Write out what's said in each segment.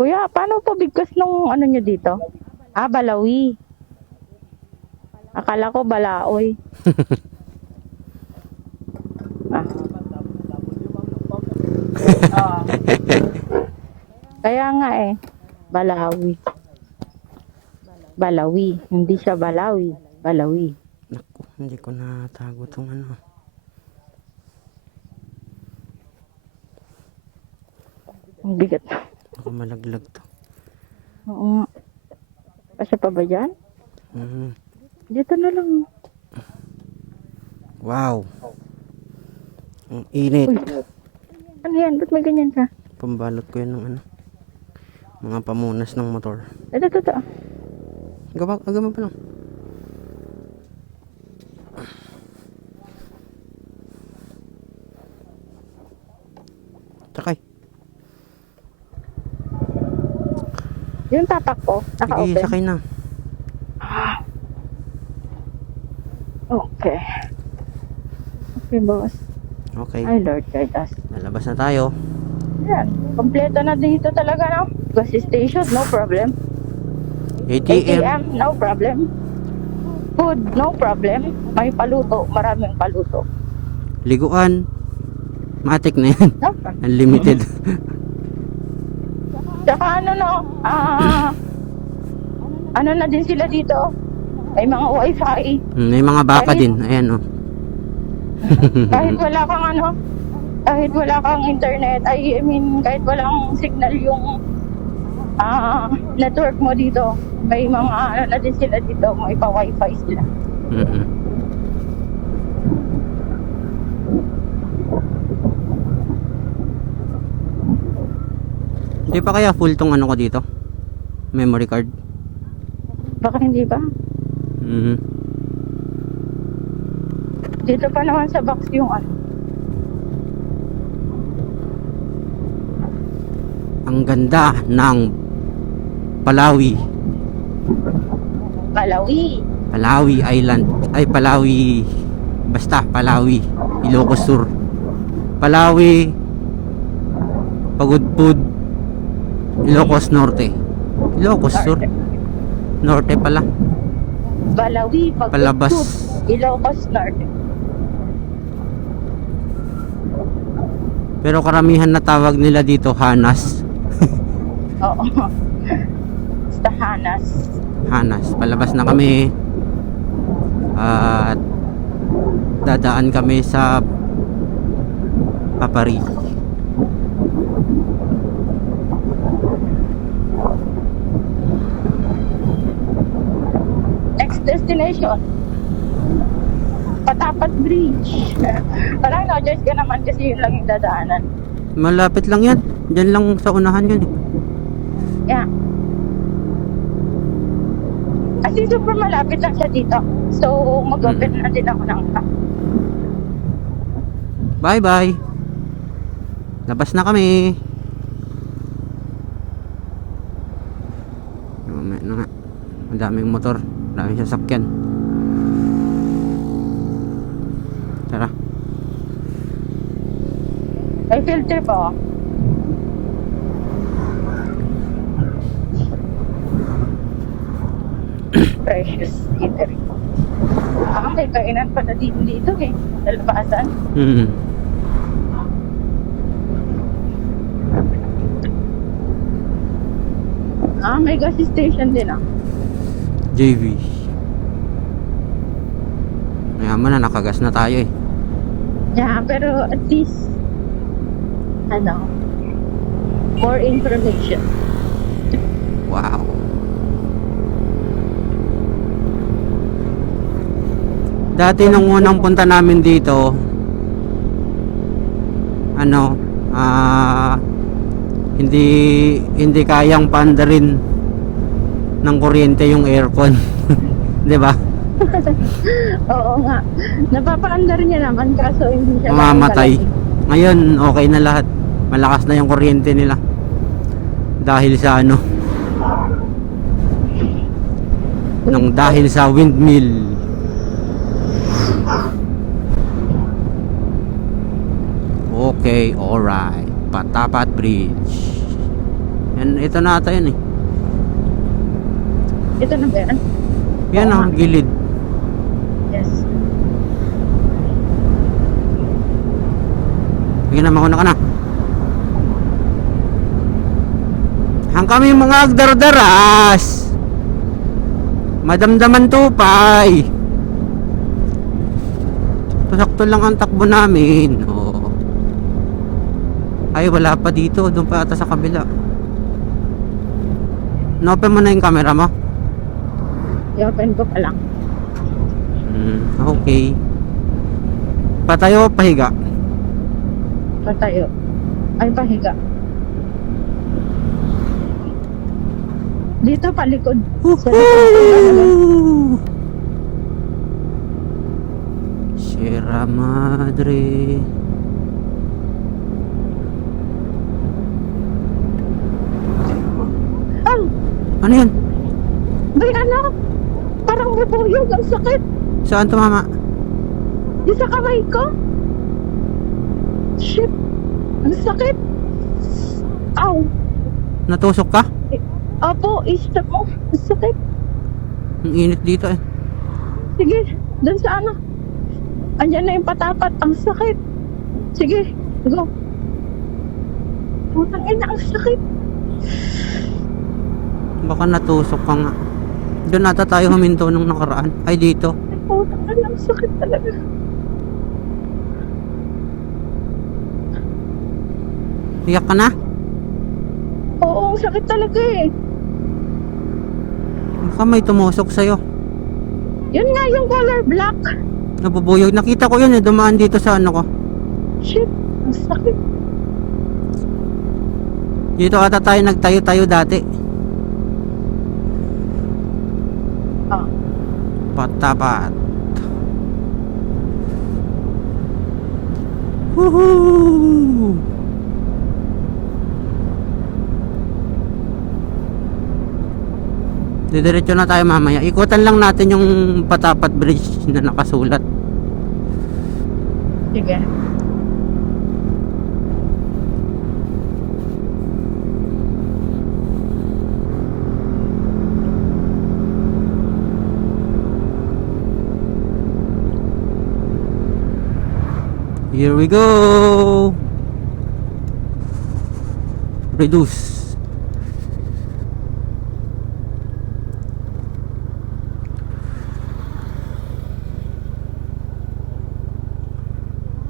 Kuya, paano po bigkas nung ano nyo dito? Ah, Balawi. Akala ko Balaoy. Ah. Oo. Kaya nga eh, Balawi. Balawi, hindi siya Balawi. Balawi. Naku, hindi ko natago tong ano. Ang bigat. Ako malaglag to. Oo nga. Kasi pa ba dyan? Mhm. Dito na lang. Wow. Ang init. Uy, ano yan? Ba't may ganyan ka? Pambalot ko yan ng ano. Mga pamunas ng motor. Ito. Agama pa lang. Sakay. Yung tapak ko, Sige, naka-open. sakay na. Okay. Okay, boss. Okay. Ay, Lord, guide us. Lalabas na tayo. Yan. Kompleto na dito talaga, no? Gas station, no problem. ATM. ATM, no problem. Food, no problem. May paluto, maraming paluto. Liguan. Matik na yan. No problem. Unlimited. Tsaka ano, no? Ano na din sila dito? May mga wifi. May mga baka din. Ayan oh. Kahit wala kang ano, kahit wala kang internet, I mean, kahit walang signal yung network mo dito, may mga ano na din sila dito, may pa-wifi sila. Mhm. Hindi pa kaya full tong ano ko dito? Memory card. Baka hindi ba? Mhm. Dito pa naman sa box yung ano. Ang ganda ng Palawi. Palawi. Palawi Island. Ay, Palawi. Basta, Palawi. Ilocos Sur. Palawi. Pagudpud. Ilocos Norte. Ilocos Sur. Norte pala. Balawi, Palabas. Ilocos Norte. Pero karamihan na tawag nila dito Hanas. Oo. Basta Hanas. Hanas. Palabas na kami. At dadaan kami sa Papari. Next destination. Patapat Bridge. Parang no choice ka naman kasi yun lang yung dadaanan. Malapit lang yan. Diyan lang sa unahan yan. Yeah. Kasi super malapit lang siya dito. So, mag-open na din ako ng Bye bye. Labas na kami. Mamaya na nga. Madaming motor. Madaming sasakyan. Tara. May filter pa. Precious eatery. May kainan pa na dito eh. Dalabasan. Mhm. May gas station din JV. Mayaman na, nakagas na tayo eh. Yeah, pero at least, more information. Wow. Dati nung unang punta namin dito, hindi kayang paandarin ng kuryente yung aircon. 'Di ba? Oo nga. Napapaandar niya naman kaso hindi siya Mamamatay. kalaki. Ngayon, okay na lahat. Malakas na yung kuryente nila. Dahil sa dahil sa windmill. Okay, alright. Patapat Bridge. Yan, ito na ata yun eh. Ito na ba yan? Yan Oo oh, nga. gilid. Yes. Sige na, mauna ka na. Hang kami mga agdardaras. Madamdaman tupay. Pasakto lang ang takbo namin. Oo. Ay, wala pa dito. Doon pa ata sa kabila. Na-open mo na yung camera mo? I-open ko pa lang. Okay. Patayo o pahiga? Patayo. Ay, pahiga. Dito palikod. Sa likod ko talaga. Woohoo! Sierra Madre. Ang, Ano yan? may ano? Parang bubuyog. Ang sakit. Saan tumama? Di sa kamay ko. Shit. Ang sakit. Ow. Natusok ka? Opo, istop mo. Ang sakit. Ang init dito eh. Sige, dun sa ano. Andyan na yung patapat. Ang sakit. Sige, go. Putang ina, ang sakit. Baka natusok ka nga. Doon ata tayo huminto nung nakaraan. Ay, dito. Ay, putang ina, ang sakit talaga. Iyak ka na? Oo, ang sakit talaga eh. Baka may tumusok sa'yo. Yun nga yung color black. Nabubuyog. Nakita ko yun eh. Dumaan dito sa ano ko. Shit, ang sakit. Dito ata tayo nagtayo-tayo dati. Ah, Patapat. Woohoo! Didiretso na tayo mamaya. Ikutan lang natin yung Patapat Bridge na nakasulat. sige. Here we go. Reduce.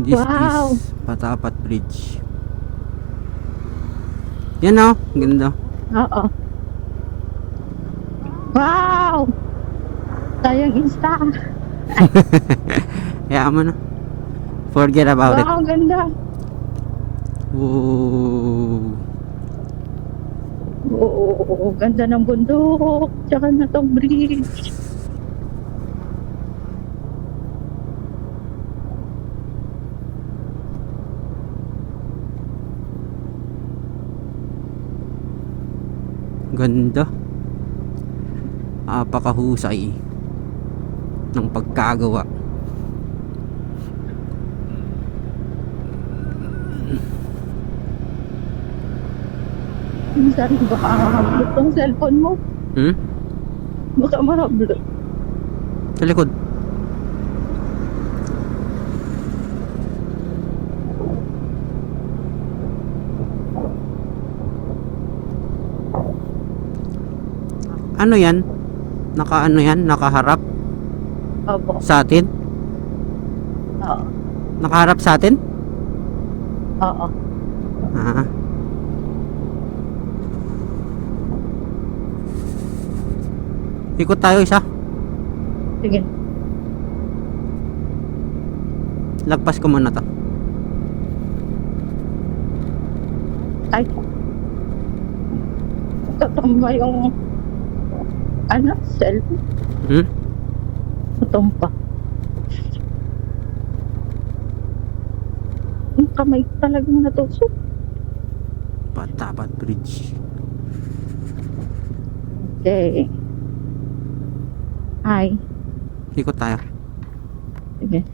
This Wow. is Patapat Bridge. Yan oh, ganda. Oo. Wow! Sayang Insta. Kaya mo na. Forget about it. Wow, ang ganda. Whoa. Oo, ganda ng bundok. Tsaka na tong bridge. Ganda. Apakahusay ng pagkagawa. Minsan baka mahablot tong cellphone mo. Hmm? Baka mahablot. Sa likod. Ano yan? Naka ano yan? Nakaharap Opo. sa atin? Oo. Nakaharap sa atin? Oo. Ah. Ikot tayo isa. Sige. Lagpas ko muna to. Ay. Tatumba yung ano? Cellphone. Hmm? Tatumba. Ang kamay ko talagang natusok. Patapat Bridge. Okay. Hi. Ikot tayo. Sige.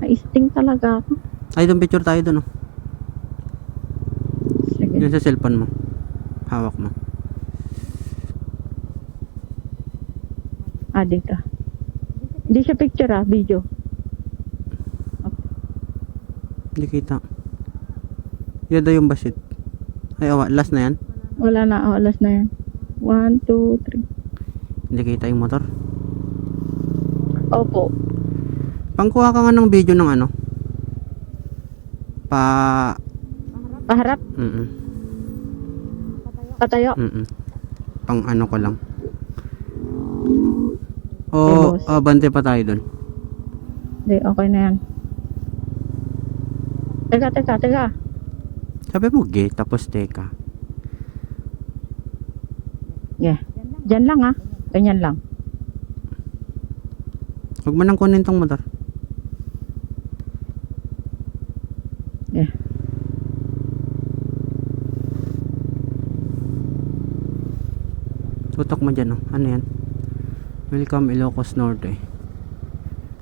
Naisting talaga ako. Ay, doon picture tayo doon, oh. Sige. Yun sa cellphone mo. Hawak mo. Ah, dito. Hindi siya picture video. Hindi kita. Yan daw yung basit. Ay, awa. Last na yan. Wala na, alas na yan. 1, 2, 3. Hindi kita yung motor. Opo. Pangkuha ka nga ng video ng ano. Paharap, Mm-mm. patayo. Mm-mm. Pang ano ko lang. Okay, boss. Bante pa tayo doon. Hindi, okay na yan. Teka. Sabi mo, tapos teka. Yeah. Diyan lang ah. Ganyan lang. Huwag mo nang kunin tong motor. Yeah. Tutok mo dyan, oh. Ano yan? Welcome Ilocos Norte.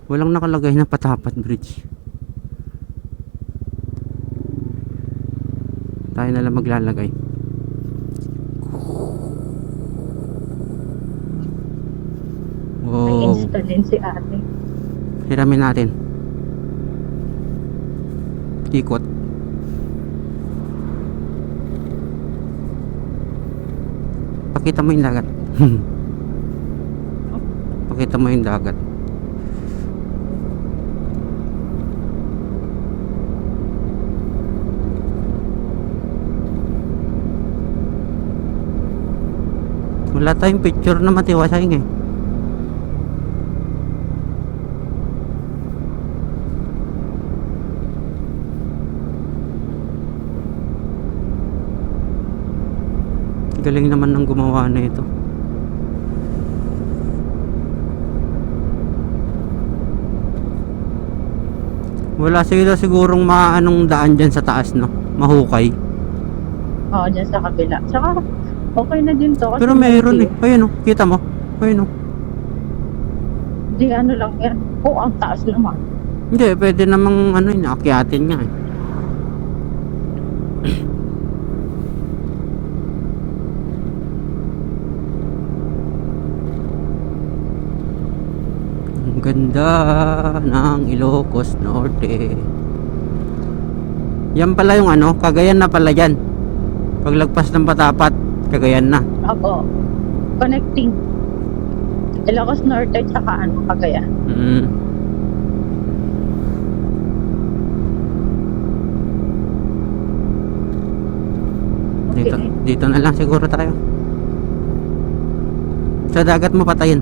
Walang nakalagay na Patapat Bridge. Tayo na lang maglalagay. May Wow. insta din si ate. Hiramin natin. Ikot. Pakita mo yung dagat. Pakita mo yung dagat. Wala tayong picture na matiwasay eh. Galing naman ng gumawa na ito. Wala sila sigurong maanong daan dyan sa taas, no? Mahukay. Oo, dyan sa kabila. Tsaka, okay na din to. Kasi Pero mayroon eh. hindi- Ayun oh, kita mo. Ayun oh. Di ano lang yan. Oo, ang taas naman. Hindi, pwede namang ano yun, akyatin nga eh. Ang ganda ng Ilocos Norte. Yan pala yung ano, Cagayan na pala yan. Paglagpas ng Patapat, Cagayan na. Opo. Connecting. Ilocos Norte tsaka ano, Cagayan. Mm. Dito, Okay. dito na lang siguro tayo. Sa dagat mo patayin.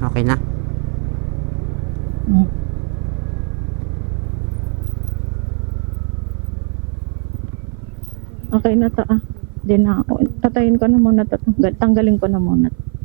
Okay na. Hmm. Okay na to ah. Di na ako. Patayin ko na muna to. Tanggalin ko na muna to.